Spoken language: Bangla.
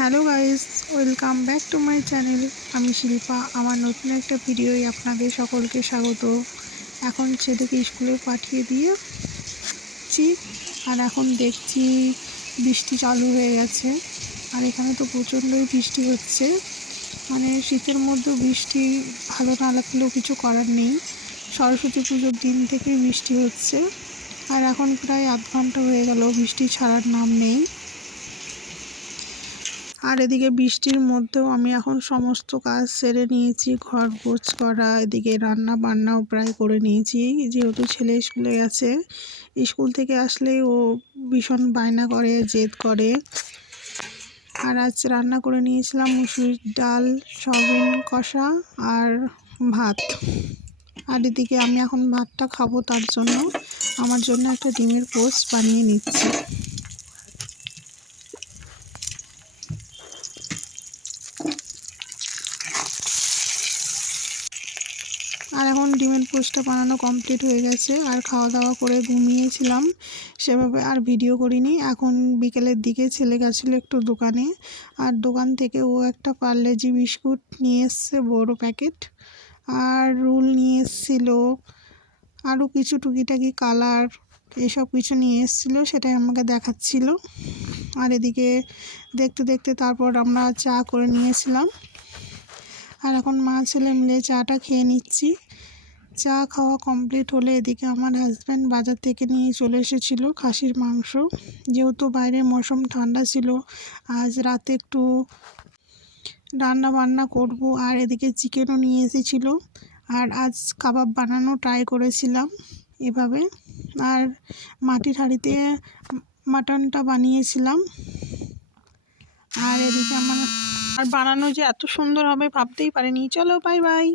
Hello guys, welcome back to my channel. আমি শিল্পা। আমার নতুন একটা ভিডিওয় আপনাদের সকলকে স্বাগত। এখন ছেলেকে স্কুলে পাঠিয়ে দিয়েছি আর এখন দেখছি বৃষ্টি চালু হয়ে গেছে। আর এখানে তো প্রচণ্ডই বৃষ্টি হচ্ছে, মানে শীতের মধ্যে বৃষ্টি ভালো না লাগলেও কিছু করার নেই। সরস্বতী পুজোর দিন থেকেই বৃষ্টি হচ্ছে আর এখন প্রায় আধ ঘন্টা হয়ে গেল বৃষ্টি ছাড়ার নাম নেই। আর এদিকে বৃষ্টির মধ্যেও আমি এখন সমস্ত কাজ সেরে নিয়েছি, ঘর গোছ করা, এদিকে রান্না বান্নাও প্রায় করে নিয়েছি। যেহেতু ছেলে স্কুলে গেছে, স্কুল থেকে আসলেই ও ভীষণ বায়না করে, জেদ করে। আর আজ রান্না করে নিয়েছিলাম মুসুরির ডাল, সয়াবিন কষা আর ভাত। আর এদিকে আমি এখন ভাতটা খাবো, তার জন্য আমার জন্য একটা ডিমের পোস্ট বানিয়ে নিচ্ছি। আর এখন ডিমের পোস্টটা বানানো কমপ্লিট হয়ে গেছে আর খাওয়া দাওয়া করে ঘুমিয়েছিলাম, সেভাবে আর ভিডিও করিনি। এখন বিকেলের দিকে ছেলে গেছিলো একটু দোকানে, আর দোকান থেকে ও একটা পার্লেজি বিস্কুট নিয়ে এসছে বড় প্যাকেট, আর রুল নিয়ে এসেছিলো, আরও কিছু টুকিটাকি কালার এসব কিছু নিয়ে এসেছিলো, সেটাই আমাকে দেখাচ্ছিল। আর এদিকে দেখতে দেখতে তারপর আমরা চা করে নিয়েছিলাম। আর এখন মা ছেলে মিলে চাটা খেয়ে নিচ্ছি। চা খাওয়া কমপ্লিট হলে এদিকে আমার হাজব্যান্ড বাজার থেকে নিয়ে চলে এসেছিল খাসির মাংস। যেহেতু বাইরের মৌসুম ঠান্ডা ছিল, আজ রাতে একটু রান্না বান্না করব। আর এদিকে চিকেনও নিয়ে এসেছিল, আর আজ কাবাব বানানো ট্রাই করেছিলাম এভাবে। আর মাটির হাঁড়িতে মাটনটা বানিয়েছিলাম। আর এদিকে আমার বানানো যে এত সুন্দর হবে ভাবতেই পারিনি। চলো, বাই বাই।